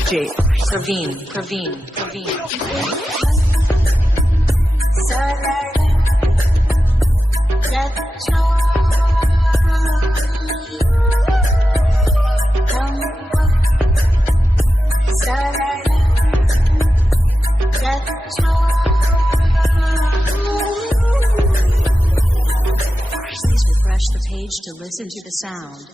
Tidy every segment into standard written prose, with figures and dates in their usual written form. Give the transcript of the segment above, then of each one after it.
DJ Praveen. Please refresh the page to listen to the sound.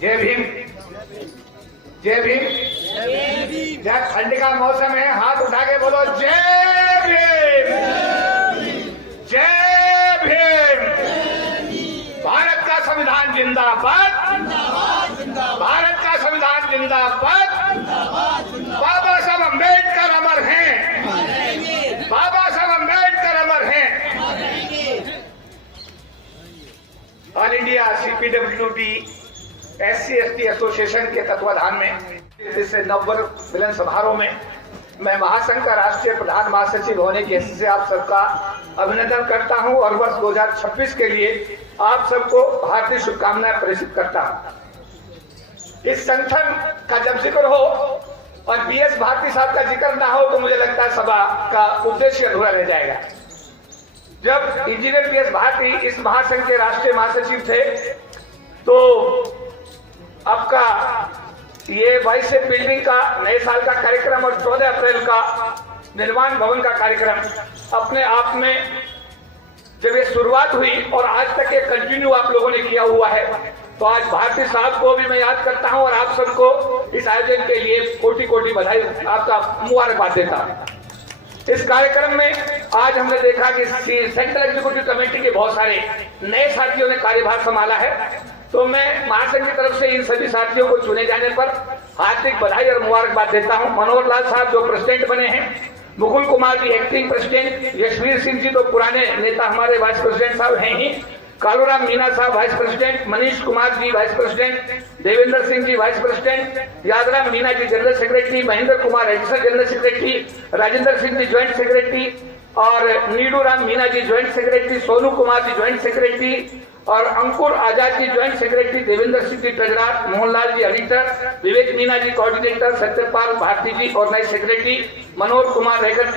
जय भीम। जय भीम। जब ठंड का मौसम है हाथ उठा के बोलो जय भीम। जय भीम। भारत का संविधान जिंदाबाद। भारत का संविधान जिंदाबाद। बाबा साहब अम्बेडकर अमर हैं। बाबा साहब अम्बेडकर अमर हैं। All India CPWD SC/ST association के तत्वाधान में इस नववर्ष मिलन समारोह में मैं महासंघ का राष्ट्रीय प्रधान महासचिव होने की हैसियत से आप सबका अभिनंदन करता हूं और वर्ष 2026 के लिए आप सबको हार्दिक शुभकामनाएं प्रेषित करता हूं। इस संगठन का जब जिक्र हो और BS भारती साहब का जिक्र ना हो तो मुझे लगता है सभा का उद्देश्य अधूरा रह जाएगा। जब इंजीनियर BS भारती इस महासंघ के राष्ट्रीय महासचिव थे तो आपका ये 22 बिल्डिंग का नए साल का कार्यक्रम और 14 अप्रैल का निर्माण भवन का कार्यक्रम अपने आप में जब ये शुरुआत हुई और आज तक ये कंटिन्यू आप लोगों ने किया हुआ है तो आज भारती साहब को भी मैं याद करता हूं और आप सबको इस आयोजन के लिए कोटि कोटि बधाई आपका मुबारकबाद देता हूं। इस कार्यक्रम में आज हमने देखा कि सेंट्रल एग्जीक्यूटिव कमेटी के बहुत सारे नए साथियों ने कार्यभार संभाला है तो मैं महासंघ की तरफ से इन सभी साथियों को चुने जाने पर हार्दिक बधाई और मुबारकबाद देता हूं। मनोहर लाल साहब जो प्रेसिडेंट बने हैं, मुकुल कुमार जी एक्टिंग प्रेसिडेंट, यशवीर सिंह जी तो पुराने नेता हमारे वाइस प्रेसिडेंट साहब हैं ही, कालूराम मीना साहब vice president, Manish Kumar ji vice president, Devendra Singh ji vice president, Yadram Meena ji general secretary, Mahendra Kumar additional general secretary, Rajendra Singh ji joint secretary और Needu Ram Meena ji joint secretary, Sonu Kumar ji joint secretary और Ankur Azad ji joint secretary, Devendra Singh ji treasurer, Mohanlal ji editor, Vivek Meena ji coordinator, Satyapal Bharti ji organise secretary, Manoj Kumar Rekhar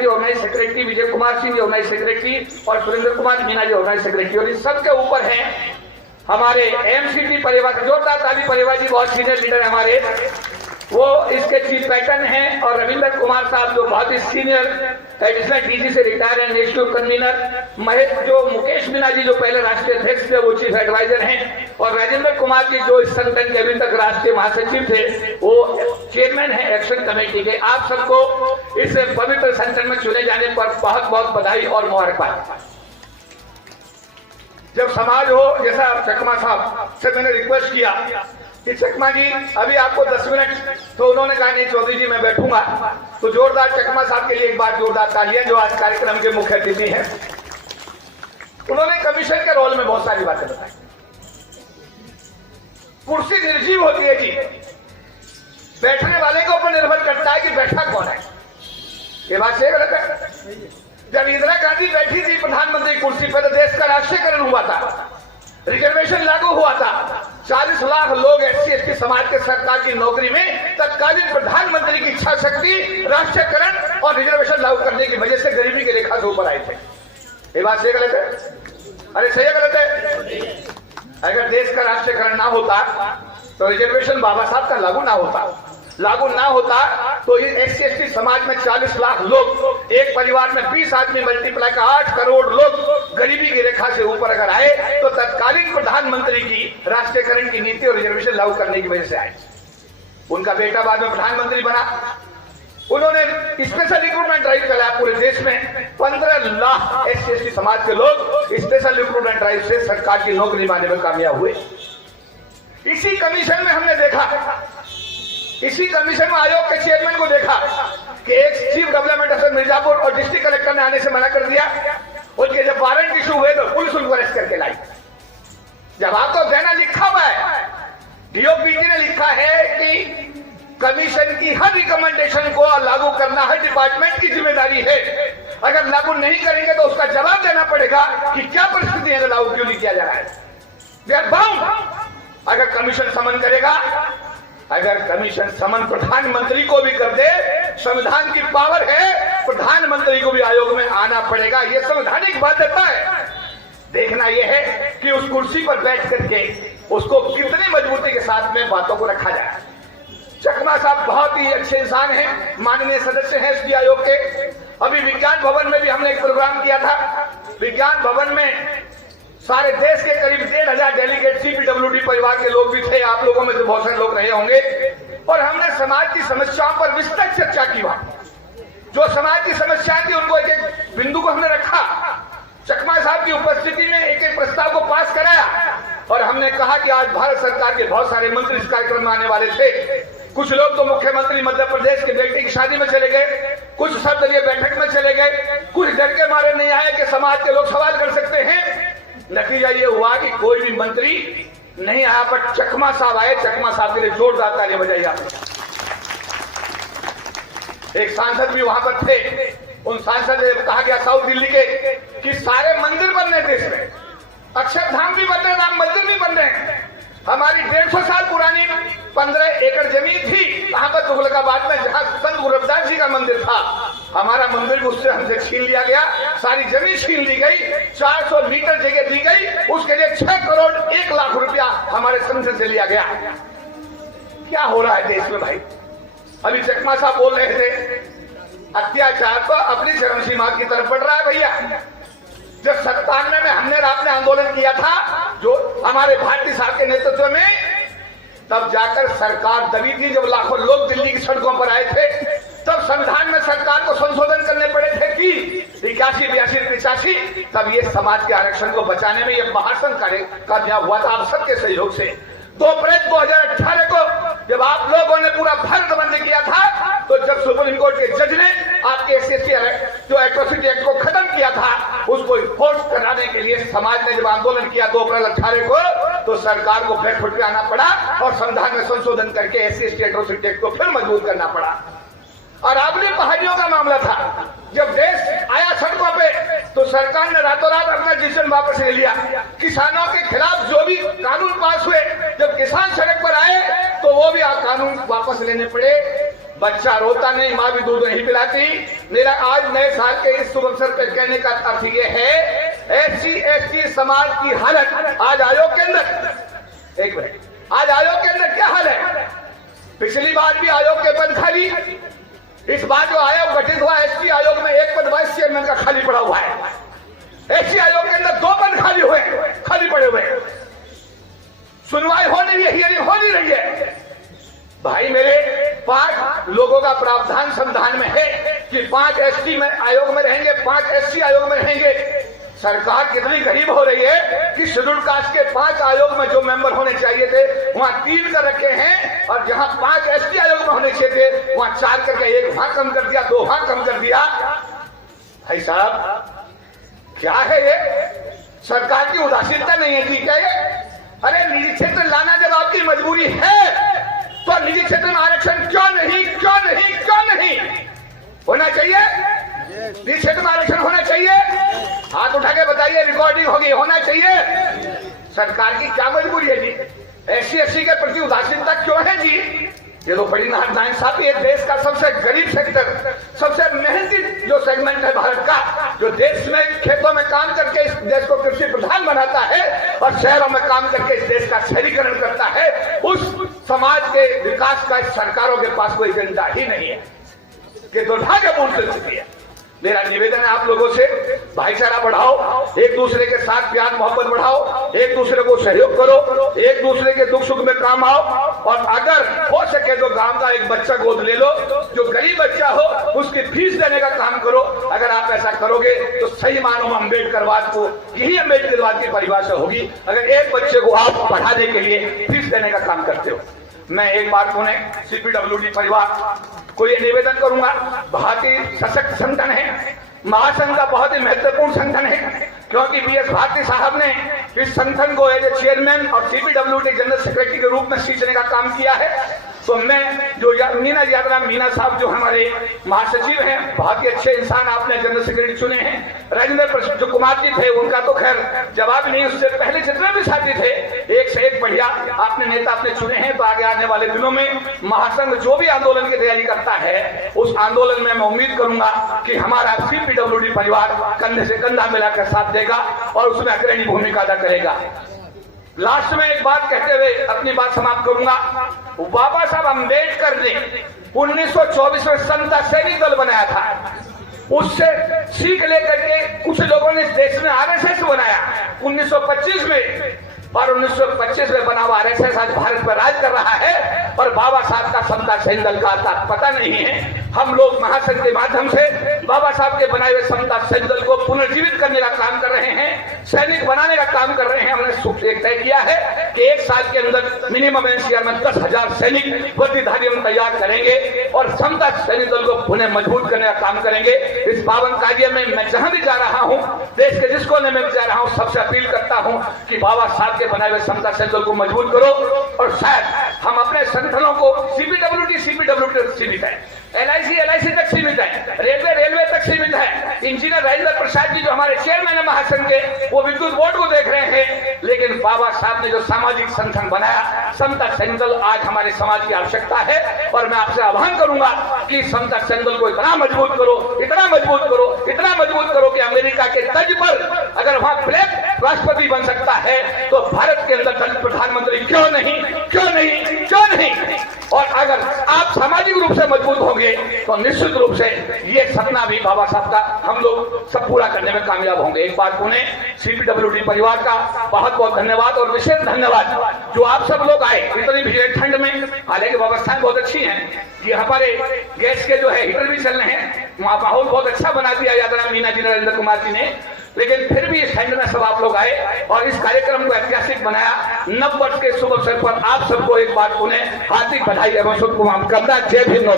ji organise secretary, Vijay Kumar Singh ji organise secretary और सुरेंद्र कुमार मीना जी ऑर्गेनाइज सेक्रेटरी। और इन सबके ऊपर हैं हमारे MCT परिवार, जोरदार ताली परिवार जी, बहुत सीनियर लीडर है हमारे, वो इसके चीफ पैटर्न हैं और रविंद्र कुमार साहब जो बहुत ही सीनियर एडिशनल DG से रिटायर है, नेशनल कन्वीनर, महेश जो मुकेश मीना जी जो पहले राष्ट्रीय अध्यक्ष थे वो चीफ एडवाइजर हैं और राजेंद्र कुमार जी जो इस संगठन के अभी तक राष्ट्रीय महासचिव थे वो चेयरमैन है एक्शन कमेटी के। आप सबको इस पवित्र संगठन में चुने जाने पर बहुत बहुत बधाई और मुबारकबाद। जब समाज हो, जैसा चकमा साहब से मैंने रिक्वेस्ट किया कि चकमा जी अभी आपको 10 मिनट, तो उन्होंने कहा नहीं चौधरी जी मैं बैठूंगा, तो जोरदार चकमा साहब के लिए एक बार जोरदार तालियां जो आज कार्यक्रम के मुख्य अतिथि हैं। उन्होंने कमीशन के रोल में बहुत सारी बातें बताई। कुर्सी निर्जीव होती है जी, बैठने वाले के ऊपर निर्भर करता है कि बैठा कौन है। ये बात सही गलत है? जब इंदिरा गांधी बैठी थी प्रधानमंत्री कुर्सी पर, तो देश का राष्ट्रीयकरण हुआ था, रिजर्वेशन लागू हुआ था। 40 लाख लोग SC ST समाज के सरकार की नौकरी में तत्कालीन प्रधानमंत्री की इच्छा शक्ति, राष्ट्रीयकरण और रिजर्वेशन लागू करने की वजह से गरीबी की रेखा से ऊपर आए थे। ये बात सही गलत है? अरे सही है गलत है? अगर देश का राष्ट्रीयकरण ना होता तो रिजर्वेशन बाबा साहब का लागू ना होता तो ये SC ST समाज में 40 लाख लोग, एक परिवार में 20 आदमी मल्टीप्लाई का 8 करोड़ लोग गरीबी की रेखा से ऊपर अगर आए तो तत्कालीन प्रधानमंत्री की राष्ट्रीयकरण की नीति और रिजर्वेशन लागू करने की वजह से आए। उनका बेटा बाद में प्रधानमंत्री बना, उन्होंने स्पेशल रिक्रूटमेंट ड्राइव चलाया पूरे देश में। 15 लाख SC ST समाज के लोग स्पेशल रिक्रूटमेंट ड्राइव से सरकार की नौकरी पाने में कामयाब हुए। इसी कमीशन में हमने देखा, इसी कमीशन में आयोग के चेयरमैन को देखा कि एक चीफ डेवलपमेंट अफसर मिर्जापुर और डिस्ट्रिक्ट कलेक्टर ने आने से मना कर दिया। उनके जब वारंट इशू हुए तो पुलिस उनको अरेस्ट करके लाई। जब आपको कहना लिखा हुआ है, DOPT ने लिखा है कि कमीशन की हर रिकमेंडेशन को लागू करना हर डिपार्टमेंट की जिम्मेदारी है। अगर लागू नहीं करेंगे तो उसका जवाब देना पड़ेगा कि क्या परिस्थिति है, लागू क्यों नहीं किया जा रहा है। We are bound. अगर कमीशन समन करेगा, अगर कमीशन समन प्रधानमंत्री को भी कर दे, संविधान की पावर है, प्रधानमंत्री को भी आयोग में आना पड़ेगा। यह संवैधानिक बाध्यता है। देखना यह है कि उस कुर्सी पर बैठ करके उसको कितनी मजबूती के साथ में बातों को रखा जाए। चकमा साहब बहुत ही अच्छे इंसान हैं, माननीय सदस्य हैं ST आयोग के। अभी विज्ञान भवन में भी हमने एक प्रोग्राम किया था। विज्ञान भवन में सारे देश के करीब 1,500 डेलीगेट CPWD परिवार के लोग भी थे। आप लोगों में से बहुत सारे लोग रहे होंगे। और हमने समाज की समस्याओं पर विस्तृत चर्चा की। वहां जो समाज की समस्याएं थी उनको एक एक बिंदु को हमने रखा। चकमा साहब की उपस्थिति में एक एक प्रस्ताव को पास कराया और हमने कहा कि आज भारत सरकार के बहुत सारे मंत्री इस कार्यक्रम में आने वाले थे। कुछ लोग तो मुख्यमंत्री मध्य प्रदेश के बेटे की शादी में चले गए, कुछ सर्वदलीय बैठक में चले गए, कुछ डर के मारे नहीं आए कि समाज के लोग सवाल कर सकते हैं। नतीजा ये हुआ कि कोई भी मंत्री नहीं आया, पर चकमा साहब आए। चकमा साहब के लिए जोरदार तालियां बजाइए आप। एक सांसद भी वहां पर थे। उन सांसद ने कहा गया साउथ दिल्ली के कि सारे मंदिर बन रहे देश में, अक्षरधाम भी बन रहे, राम मंदिर भी बन रहे हैं। हमारी 150 साल पुरानी 15 एकड़ जमीन थी वहां पर तुगलकाबाद में, जहां संत गुरु रविदास जी का मंदिर था। हमारा मंदिर उससे हमसे छीन लिया गया, सारी जमीन छीन ली गई, 400 मीटर जगह दी गई, उसके लिए 6 करोड़ 1 लाख रुपया हमारे संसद से लिया गया। क्या हो रहा है देश में भाई? अभी चकमा साहब बोल रहे थे अत्याचार तो अपनी चरम सीमा की तरफ बढ़ रहा है भैया। जब 97 में हमने आपने आंदोलन किया था जो हमारे भारती साहब के नेतृत्व में, तब जाकर सरकार दबी थी। जब लाखों लोग दिल्ली की सड़कों पर आए थे तब संविधान में सरकार को संशोधन करने पड़े थे कि 81, 82, 85। तब ये समाज के आरक्षण को बचाने में ये महासन कामयाब हुआ था आप सबके सहयोग से। 2 अप्रैल 2018 को जब आप लोगों ने पूरा भारत बंद किया था, तो जब सुप्रीम कोर्ट के जज ने आपके SC ST जो एट्रोसिटी एक्ट को खत्म किया था, उसको फोर्स कराने के लिए समाज ने जब आंदोलन किया 2 अप्रैल 18 को, तो सरकार को फिर फुट आना पड़ा और संविधान में संशोधन करके SC ST एट्रोसिटी एक्ट को फिर मजबूत करना पड़ा। और अरावली पहाड़ियों का मामला था, जब देश आया सड़कों पे तो सरकार ने रातों रात अपना डिसीजन वापस ले लिया। किसानों के खिलाफ जो भी कानून पास हुए, जब किसान सड़क पर आए तो वो भी कानून वापस लेने पड़े। बच्चा रोता नहीं, माँ भी दूध नहीं पिलाती। मेरा आज नए साल के इस शुभ अवसर पर कहने का अर्थ ये है, SC ST समाज की हालत आज आयोग के अंदर, एक मिनट, आज आयोग के अंदर क्या हाल है? पिछली बार भी आयोग के पद खाली, इस बार जो आयोग गठित हुआ ST आयोग में 1 पद वाइस चेयरमैन का खाली पड़ा हुआ है। SC आयोग के अंदर 2 पद खाली पड़े हुए, सुनवाई हो नहीं है, हियरिंग हो नहीं रही है। भाई मेरे 5 लोगों का प्रावधान संविधान में है कि 5 ST में आयोग में रहेंगे, 5 SC आयोग में रहेंगे। सरकार कितनी गरीब हो रही है कि शेड्यूल कास्ट के 5 आयोग में जो मेंबर होने चाहिए थे वहां 3 कर रखे हैं, और जहां 5 ST आयोग में होने चाहिए थे वहां 4 करके 1 वहां कम कर दिया, 2 वहां कम कर दिया। भाई साहब क्या है ये? सरकार की उदासीनता नहीं है ठीक है? अरे निजी क्षेत्र लाना जब आपकी मजबूरी है तो निजी क्षेत्र में आरक्षण क्यों नहीं होना चाहिए? डिस्ट्रिक्ट में आरक्षण होना चाहिए? हाथ उठा के बताइए, रिकॉर्डिंग होगी, होना चाहिए। सरकार की क्या मजबूरी है जी? SC/ST के प्रति उदासीनता क्यों है जी? ये तो बड़ी नाइंसाफी है। देश का सबसे गरीब सेक्टर, सबसे मेहनती जो सेगमेंट है भारत का, जो देश में खेतों में काम करके इस देश को कृषि प्रधान बनाता है और शहरों में काम करके इस देश का शहरीकरण करता है, उस समाज के विकास का सरकारों के पास कोई एजेंडा ही नहीं है। कि दुर्भाग्यपूर्ण स्थिति है। मेरा निवेदन है आप लोगों से, भाईचारा बढ़ाओ, एक दूसरे के साथ प्यार मोहब्बत बढ़ाओ, एक दूसरे को सहयोग करो, एक दूसरे के दुख सुख में काम आओ, और अगर हो सके तो गांव का एक बच्चा गोद ले लो, जो गरीब बच्चा हो उसकी फीस देने का काम करो। अगर आप ऐसा करोगे तो सही मानों में अम्बेडकरवाद को, यही अम्बेडकरवाद की परिभाषा होगी, अगर एक बच्चे को आप पढ़ाने के लिए फीस देने का काम करते हो। मैं एक बात उन्हें CPWD परिवार को ये निवेदन करूंगा, बहुत ही सशक्त संगठन है, महासंघ का बहुत ही महत्वपूर्ण संगठन है, क्योंकि BS भारती साहब ने इस संगठन को एज ए चेयरमैन और CPWD जनरल सेक्रेटरी के रूप में सींचने का काम किया है। तो मैं जो मीना यादराम मीना साहब जो हमारे महासचिव हैं, बहुत ही अच्छे इंसान आपने जनरल सेक्रेटरी चुने हैं। राजेंद्र कुमार जी थे, उनका तो खैर जवाब नहीं, उससे पहले जितने भी साथी थे एक से एक बढ़िया आपने नेता अपने चुने हैं। तो आगे आने वाले दिनों में महासंघ जो भी आंदोलन की तैयारी करता है, उस आंदोलन में मैं उम्मीद करूंगा कि हमारा CPWD परिवार कंधे से कंधा मिलाकर साथ देगा और उसमें अग्रणी भूमिका अदा करेगा। लास्ट में एक बात कहते हुए अपनी बात समाप्त करूंगा। बाबा साहब अम्बेडकर ने 1924 में समता सैनिक दल बनाया था, उससे सीख लेकर के कुछ लोगों ने इस देश में RSS बनाया 1925 में, और 1925 में बना हुआ RSS आज भारत पर राज कर रहा है, और बाबा साहब का समता सैनिक दल का पता नहीं है। हम लोग महासंघ के माध्यम से बाबा साहब के बनाए हुए समता सैनिक दल को पुनर्जीवित करने का काम कर रहे हैं, सैनिक बनाने का काम कर रहे हैं। हमने तय किया है कि एक साल के अंदर मिनिमम NCR में 10,000 सैनिक वर्दीधारी हम तैयार करेंगे और समता सैनिक दल को पुनः मजबूत करने का काम करेंगे। इस पावन कार्य में मैं जहां भी जा रहा हूं, देश के जिस कोने में भी जा रहा हूं, सबसे अपील करता हूं कि बाबा साहब के बनाए हुए समता सैनिक दल को मजबूत करो। और शायद हम अपने संगठनों को CPWD तक सीमित है, LIC तक सीमित है, रेलवे तक सीमित है। इंजीनियर राजेंद्र प्रसाद जी जो हमारे चेयरमैन है महासंघ के, वो विद्युत बोर्ड को देख रहे हैं, लेकिन बाबा साहब ने जो सामाजिक संगठन बनाया समता सैनिक दल, आज हमारे समाज की आवश्यकता है। और मैं आपसे आह्वान करूंगा कि समता सैनिक दल को इतना मजबूत करो, इतना मजबूत करो, इतना मजबूत करो कि अमेरिका के तर्ज पर अगर वहां ब्लैक राष्ट्रपति बन सकता है तो भारत के अंदर दलित प्रधानमंत्री क्यों नहीं, क्यों नहीं, क्यों नहीं। और अगर आप सामाजिक रूप से मजबूत होंगे तो निश्चित रूप से ये सपना भी बाबा साहब का हम लोग सब पूरा करने में कामयाब होंगे। एक बार पुनः CPWD परिवार का बहुत बहुत धन्यवाद, और विशेष धन्यवाद जो आप सब लोग आए इतनी भीषण ठंड में। हालांकि व्यवस्थाएं बहुत अच्छी हैं, यहाँ पर गैस के जो है हीटर भी चल रहे हैं, माहौल बहुत अच्छा बना दिया यादराम मीना जी, नरेंद्र कुमार जी ने, लेकिन फिर भी इस ठंड में सब आप लोग आए और इस कार्यक्रम को ऐतिहासिक बनाया। नववर्ष के शुभ अवसर पर आप सबको एक बार पुनः हार्दिक बधाई एवं शुभकामनाएं। जय भीम।